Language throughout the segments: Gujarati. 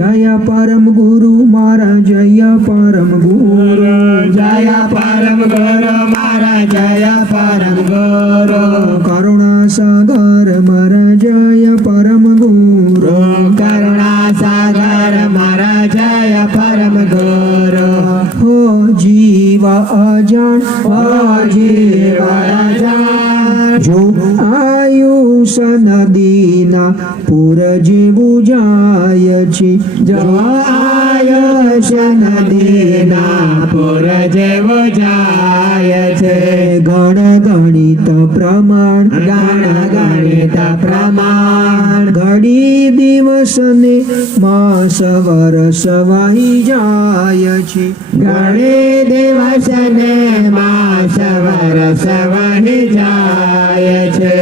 જય પરમ ગુરુ મારા જય પરમ ગુરુ જય પરમ ગુરુ મારા જય પરમ ગુરુ કરુણા સાગર મારા જય પરમ ગુરુ કરુણા સાગર મારા જય પરમ ગુરુ હો જીવ અજાણ ઓ જીવ અજાણ જો આયુષ નદીના પૂર જેવું જાય છે જો આયુષ નદીના પૂર જેવો જાય છે ગણ ગણિત પ્રમાણ ગણ ગણિત પ્રમાણ ઘડી દિવસ ને માસ વર્ષ વહી જાય છે ઘણી દિવસ ને માસ વર્ષ વહી જાય છે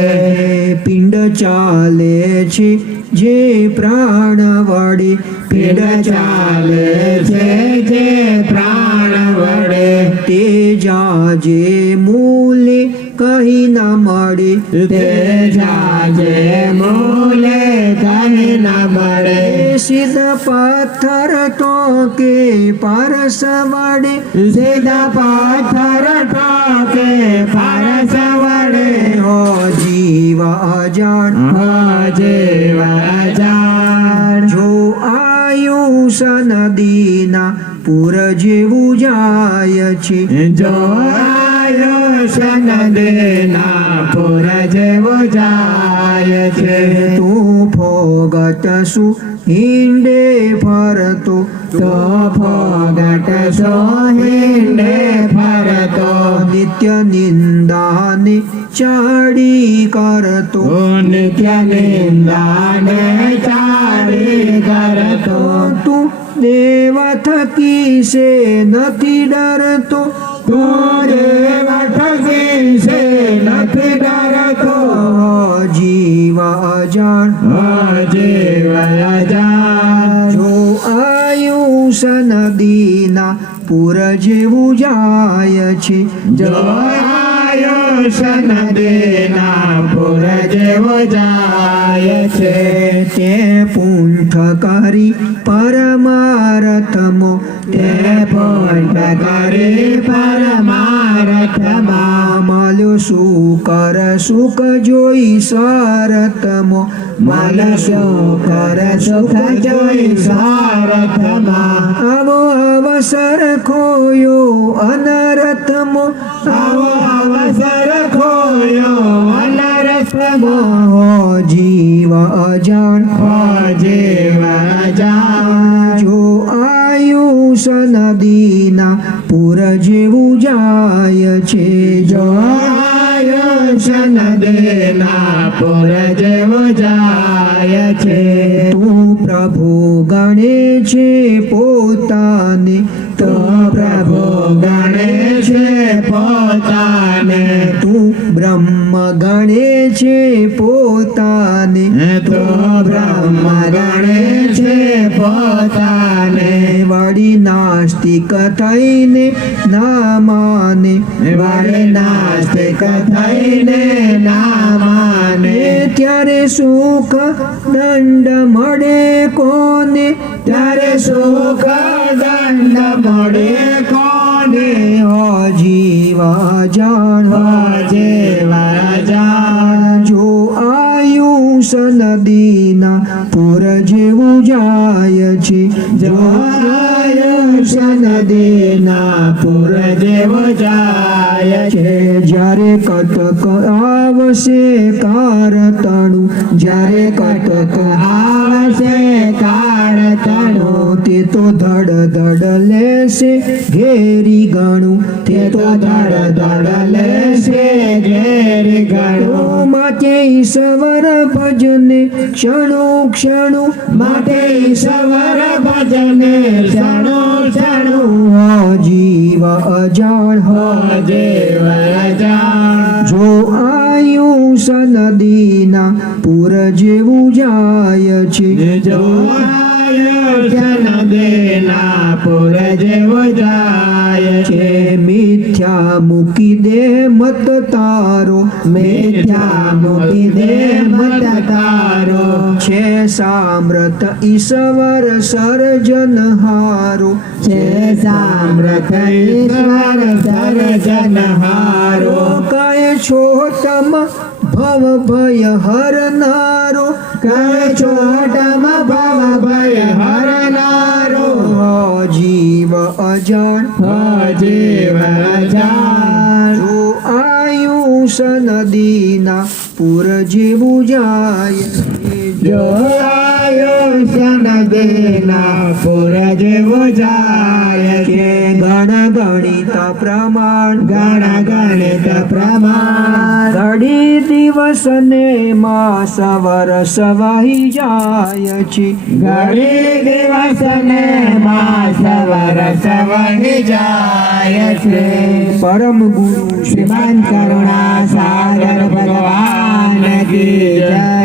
પિંડ ચાલે છે જે પ્રાણ વડે પીડ ચાલે છે જે પ્રાણ વડે તે જાજે મૂલે કહી ન મળે તે જાજે મૂલે કહી ન મળે સીધા પથ્થર તો કે પારસ વડે સીધા પથ્થર ઠોકે પારસ વડે હો જીવ અજાણ જીવ અજાણ જો આયુષ નદીના પૂર જેવું જાય છે જો આયુષ નદીના પૂર જેવો જાય છે તું ફોગટ શું હિંડે ફરતો તો ફોગટ સો હિંડે ફરતો નિત્ય નિંદાને ચાડી કરતો નિત્ય નિંદાને ચાડી કરતો તું દેવ થકી છે નથી ડરતો તું દેવ થકી છે નથી ડરતો જીવ અજાણ જીવ અજાણ જો આયુષ નદીના પૂર જેવું જાય છે જો આયુષ નદીના પૂર જેવો જાય છે તે પૂંઠ કરી પરમારથમો તે પૂંઠ કરી પરમારથમાં મળ્યો સુકર સુખ જોઈ સારથમો મળ્યો સુકર સુખ જોઈ સારથમાં આવો અવસર ખોયો અનરથમો આવો અવસર ખોયો અનરથમાં જીવ અજાણ જીવ અજાણ જો આયુષ નદીના પૂર જેવું જાય છે જો આયુષ નદીના પૂર જેવો જાય છે તું પ્રભુ ગણે છે પોતાને તો પ્રભુ ગણે છે પોતાને તું બ્રહ્મ ગણે છે પોતાને તો બ્રહ્મ ગણે છે પોતાને વળી નાસ્તિક થઈને ના માને વળી નાસ્તિક થઈને ના માને ત્યારે સુખ દંડ મળે કોને ત્યારે સુખ દંડ મળે કોને જીવ અજાણ જીવ અજાણ જો આયુષ નદીના પૂર જેવું જાય છે જો આયુષ નદીના પૂર જેવો જાય છે જ્યારે કટક આવશે કારતણું જ્યારે કટક આવશે કાળતણું તે તો ધડ ધડ લેશે ઘેરી ગણું તે તો ધડ ધડ લેશે ઘેરી ગણું માટે ઈશ્વર ભજને ક્ષણો ક્ષણો માટે ઈશ્વર ભજને ક્ષણો ક્ષણો જીવ અજાણ જીવ અજાણ જો આયુષ નદીના પૂર જેવું જાય છે જો આયુષ નદીના પૂર જેવો જાય છે મિથ્યા મૂકી દે મત તારો મિથ્યા મૂકી દે મત તારો છે સામ્રત ઈશ્વર સર્જનહારો છે સામ્રત ઈશ્વર સર્જનહારો કાય છોટમ ભવ ભય હરનારો કર છોટમ ભવ ભય હરનારો જીવ અજાણ જીવ અજાણ જો આયુષ નદીના પૂર જેવું જાય જો આયુષ્ય નદીના પૂર જેવો જાય છે ગણ ગણિત પ્રમાણ ગણ ગણિત પ્રમાણ ઘડી દિવસ ને માસ વર્ષ વહી જાય છે ઘડી દિવસ ને માસ વર્ષ વહી જાય છે પરમ ગુરુ શ્રીમાન કરુણા સાગર ભગવાન કી જય